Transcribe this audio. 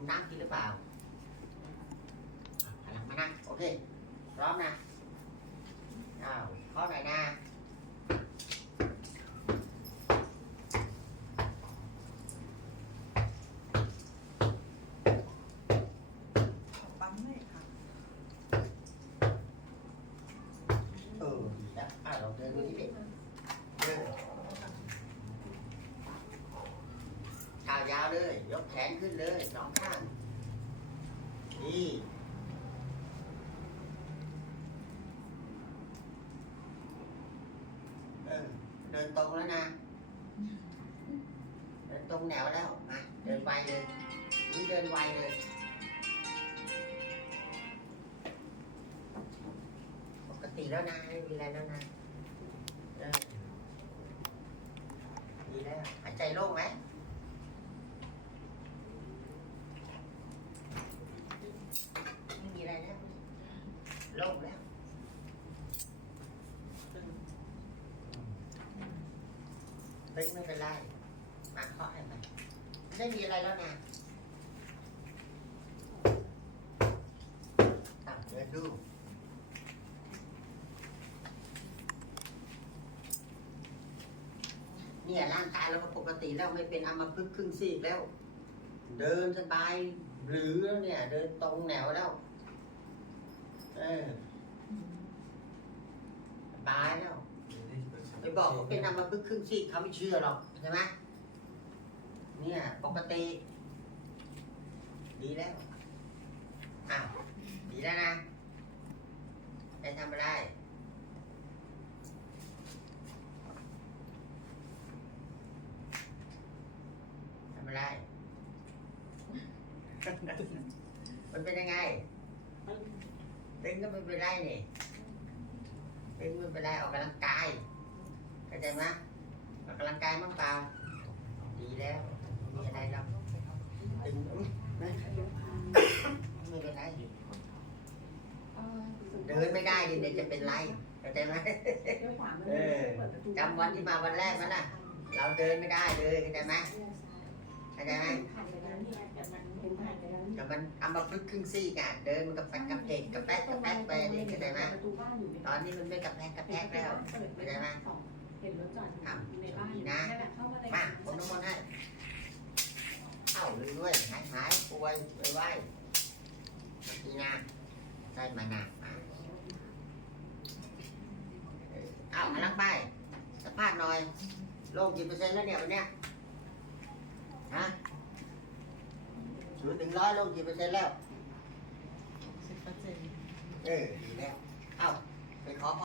มน้ำกินหรือเปล่าอะหันหลังมานะ โอเค พร้อมนะอ้าวข้อไหนนะปั๊มเลขค่ะเออดีแล้วอะลองเดินดูที่เด็กเดินขายาวเลย ยกแขนขึ้นเลยสองข้าง นี่ เออ เดินตรงแล้วนะ เดินตรงแนวแล้ว มา เดินไวเลย นี่เดินไวเลยปกติแล้วนะไม่มีอะไรแล้วนะดีแล้วหายใจโล่งไหมมีอะไรแล้วโล่งแล้วเฮ้ยไม่เป็นไรมาเคาะให้มันไม่มีอะไรแล้วนะอะเดินดูเนี่ยร่างกายเราก็ปกติแล้วไม่เป็นอัมพฤกษ์ครึ่งซีกแล้ว เดินสบายหรือเนี่ย เดินตรงแนวแล้ว เออสบายแล้ว บอกว่าเป็นอัมพฤกษ์ครึ่งซีกเขาไม่เชื่อหรอกใช่ไหมเนี่ยปกติ ดีแล้วอ้าวดีแล้วนะได้ทำอะไรทำอะไร มันเป็นยังไงตึงก็ไม่เป็นไรนี่ตึงไม่เป็นไรออกกำลังกายเข้าใจไหมออกกำลังกายมั้งเปล่าดีแล้วไม่มีอะไรหรอกตึงไม่ไม่เป็นไรเดินไม่ได้ดิเดี๋ยวจะเป็นไรเข้าใจไหมเออจำวันที่มาวันแรกมั้ยน่ะ เราเดินไม่ได้เลยเข้าใจไหมเข้าใจไหมแต่มันเอามาพลึกครึ่งซี่กันเดินมันกับแปกกับเพกกับแป๊กกับแป๊กไปนี่เข้าใจไหมตอนนี้มันไม่กับแป๊กกับแป๊กแล้วเข้าใจไหม เห็นรถจอดอยู่ในบ้านดีนะนั่นแหละเข้ามาเลยมาผมน้ำมนต์ให้เข้าเลยด้วยหายหายป่วยไว้ไว้ดีนะได้มานามาเออเอาหันหลังไปสัมภาษณ์หน่อยโลงกี่เปอร์เซ็นต์แล้วเนี่ยวันเนี้ยฮะศูนย์ถึงร้อยโลงกี่เปอร์เซ็นต์แล้วสิบเปอร์เซ็นต์เออดีแล้ว เอ้าไปขอพร